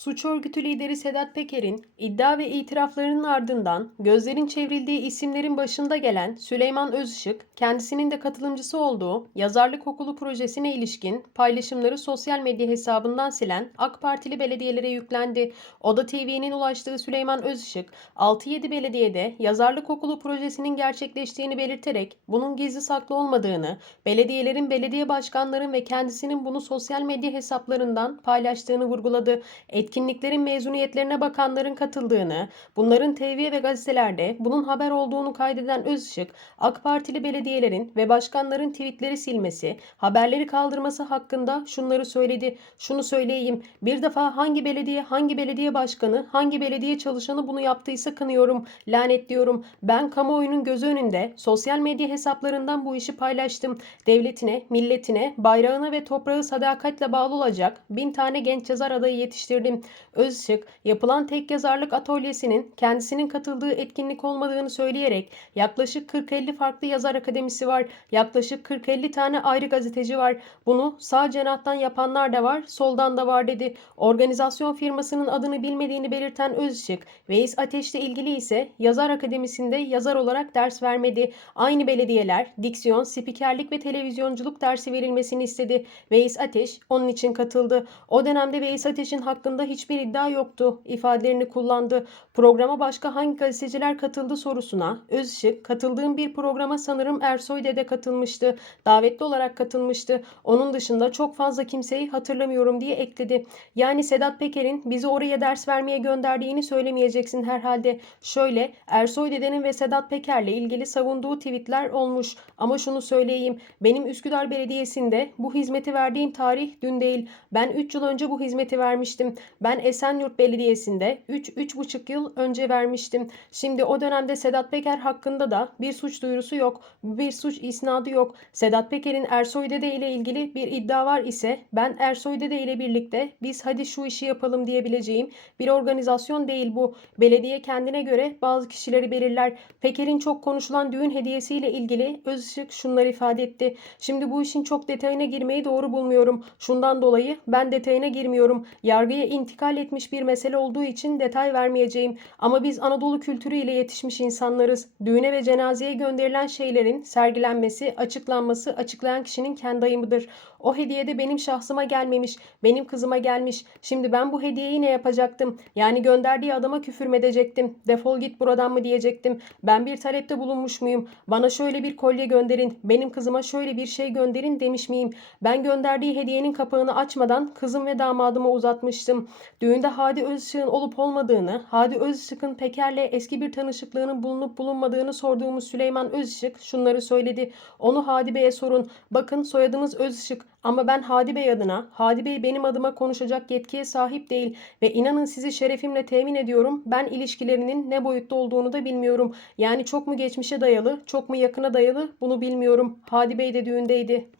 Suç örgütü lideri Sedat Peker'in iddia ve itiraflarının ardından gözlerin çevrildiği isimlerin başında gelen Süleyman Özışık, kendisinin de katılımcısı olduğu Yazarlık Okulu projesine ilişkin paylaşımları sosyal medya hesabından silen AK Partili belediyelere yüklendi. Oda TV'nin ulaştığı Süleyman Özışık, 6-7 belediyede Yazarlık Okulu projesinin gerçekleştiğini belirterek bunun gizli saklı olmadığını, belediyelerin, belediye başkanların ve kendisinin bunu sosyal medya hesaplarından paylaştığını vurguladı etkinliklerin mezuniyetlerine bakanların katıldığını, bunların TV ve gazetelerde bunun haber olduğunu kaydeden Özışık, AK Partili belediyelerin ve başkanların tweetleri silmesi, haberleri kaldırması hakkında şunları söyledi. Şunu söyleyeyim, bir defa hangi belediye, hangi belediye başkanı, hangi belediye çalışanı bunu yaptıysa kınıyorum, lanetliyorum. Ben kamuoyunun gözü önünde sosyal medya hesaplarından bu işi paylaştım. Devletine, milletine, bayrağına ve toprağı sadakatle bağlı olacak bin tane genç yazar adayı yetiştirdim. Özışık, yapılan tek yazarlık atölyesinin kendisinin katıldığı etkinlik olmadığını söyleyerek yaklaşık 40-50 farklı yazar akademisi var, yaklaşık 40-50 tane ayrı gazeteci var. Bunu sağ cenahtan yapanlar da var, soldan da var dedi. Organizasyon firmasının adını bilmediğini belirten Özışık, Veys Ateş'le ilgili ise yazar akademisinde yazar olarak ders vermedi. Aynı belediyeler diksiyon, spikerlik ve televizyonculuk dersi verilmesini istedi. Veys Ateş onun için katıldı. O dönemde Veys Ateş'in hakkında hiçbir iddia yoktu ifadelerini kullandı. Programa başka hangi gazeteciler katıldı sorusuna Özışık katıldığım bir programa sanırım Ersoy Dede katılmıştı. Davetli olarak katılmıştı. Onun dışında çok fazla kimseyi hatırlamıyorum diye ekledi. Yani Sedat Peker'in bizi oraya ders vermeye gönderdiğini söylemeyeceksin herhalde. Şöyle Ersoy Dede'nin ve Sedat Peker'le ilgili savunduğu tweetler olmuş. Ama şunu söyleyeyim. Benim Üsküdar Belediyesi'nde bu hizmeti verdiğim tarih dün değil. Ben 3 yıl önce bu hizmeti vermiştim. Ben Esenyurt Belediyesi'nde 3-3,5 yıl önce vermiştim. Şimdi o dönemde Sedat Peker hakkında da bir suç duyurusu yok. Bir suç isnadı yok. Sedat Peker'in Ersoy Dede ile ilgili bir iddia var ise ben Ersoy Dede ile birlikte biz hadi şu işi yapalım diyebileceğim bir organizasyon değil bu. Belediye kendine göre bazı kişileri belirler. Peker'in çok konuşulan düğün hediyesiyle ilgili Özışık şunları ifade etti. Şimdi bu işin çok detayına girmeyi doğru bulmuyorum. Şundan dolayı ben detayına girmiyorum. Yargıya intikal etmiş bir mesele olduğu için detay vermeyeceğim. Ama biz Anadolu kültürüyle yetişmiş insanlarız. Düğüne ve cenazeye gönderilen şeylerin sergilenmesi, açıklanması açıklayan kişinin kendi ayımıdır. O hediye de benim şahsıma gelmemiş, benim kızıma gelmiş. Şimdi ben bu hediyeyi ne yapacaktım? Yani gönderdiği adama küfür mü edecektim? Defol git buradan mı diyecektim? Ben bir talepte bulunmuş muyum? Bana şöyle bir kolye gönderin, benim kızıma şöyle bir şey gönderin demiş miyim? Ben gönderdiği hediyenin kapağını açmadan kızım ve damadıma uzatmıştım. Düğünde Hadi Özışık'ın olup olmadığını, Hadi Özışık'ın Peker'le eski bir tanışıklığının bulunup bulunmadığını sorduğumuz Süleyman Özışık şunları söyledi. Onu Hadi Bey'e sorun. Bakın soyadımız Özışık ama ben Hadi Bey adına, Hadi Bey benim adıma konuşacak yetkiye sahip değil ve inanın sizi şerefimle temin ediyorum ben ilişkilerinin ne boyutta olduğunu da bilmiyorum. Yani çok mu geçmişe dayalı, çok mu yakına dayalı bunu bilmiyorum. Hadi Bey de düğündeydi.